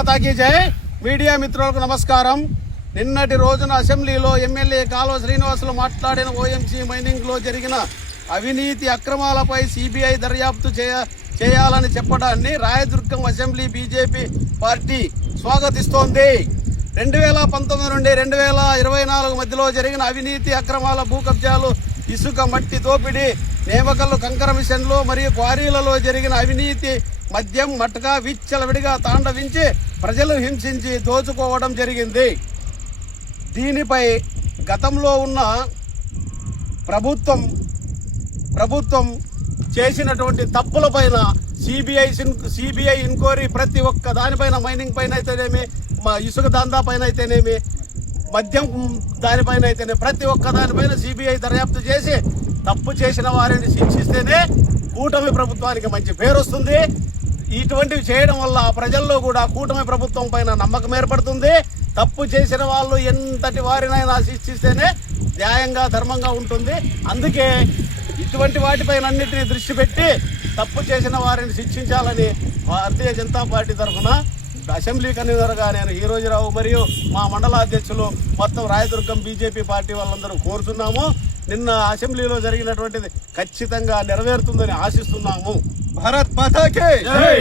మాతాకి జై. మీడియా మిత్రులకు నమస్కారం. నిన్నటి రోజున అసెంబ్లీలో ఎమ్మెల్యే కాలువ శ్రీనివాసులు మాట్లాడిన ఓఎంసీ మైనింగ్ లో జరిగిన అవినీతి అక్రమాలపై సిబిఐ దర్యాప్తు చేయాలని చెప్పడాన్ని రాయదుర్గం అసెంబ్లీ బీజేపీ పార్టీ స్వాగతిస్తోంది. 2019 నుండి 2024 మధ్యలో జరిగిన అవినీతి అక్రమాల, భూ కబ్జాలు, ఇసుక మట్టి దోపిడీ, నేమకల్లు కంకర మిషన్లు మరియు క్వారీలలో జరిగిన అవినీతి, మద్యం మట్కా విచ్చలవిడిగా తాండవించి ప్రజలు హింసించి దోచుకోవడం జరిగింది. దీనిపై గతంలో ఉన్న ప్రభుత్వం చేసినటువంటి తప్పులపైన సిబిఐ ఎంక్వైరీ ప్రతి ఒక్క దానిపైన, మైనింగ్ పైన అయితేనేమి, ఇసుక దందా పైన అయితేనేమి, మద్యం దానిపైన అయితేనే ప్రతి ఒక్క దానిపైన సిబిఐ దర్యాప్తు చేసి తప్పు చేసిన వారిని శిక్షిస్తేనే కూటమి ప్రభుత్వానికి మంచి పేరు వస్తుంది. ఇటువంటివి చేయడం వల్ల ప్రజల్లో కూడా కూటమి ప్రభుత్వం పైన నమ్మకం ఏర్పడుతుంది. తప్పు చేసిన వాళ్ళు ఎంతటి వారినైనా శిక్షిస్తేనే న్యాయంగా, ధర్మంగా ఉంటుంది. అందుకే ఇటువంటి వాటిపైన అన్నింటినీ దృష్టి పెట్టి తప్పు చేసిన వారిని శిక్షించాలని భారతీయ జనతా పార్టీ తరఫున అసెంబ్లీ కన్వీనర్గా నేను హీరోజీరావు మరియు మా మండల అధ్యక్షులు మొత్తం రాయదుర్గం బీజేపీ పార్టీ వాళ్ళందరూ కోరుతున్నాము. నిన్న అసెంబ్లీలో జరిగినటువంటిది ఖచ్చితంగా నెరవేరుతుందని ఆశిస్తున్నాము. భారత్ మాతాకి జై.